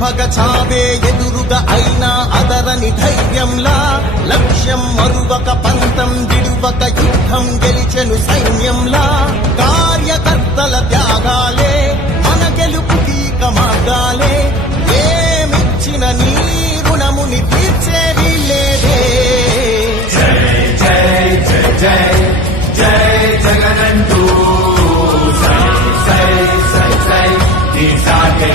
భగ చావే ఎదురుగా అయినా అదరని ధైర్యంలా లక్ష్యం మరువక పంతం విడువక యుద్ధం గెలిచెను సైన్యంలా కార్యకర్తల త్యాగాలే మన గెలుపుకీక మార్గాలే ఏమిచ్చిన నీ రుణముని తీర్చేది లేదే జై జై జై జై జై జగనంటూ సై సై సై సై ఈ సాగే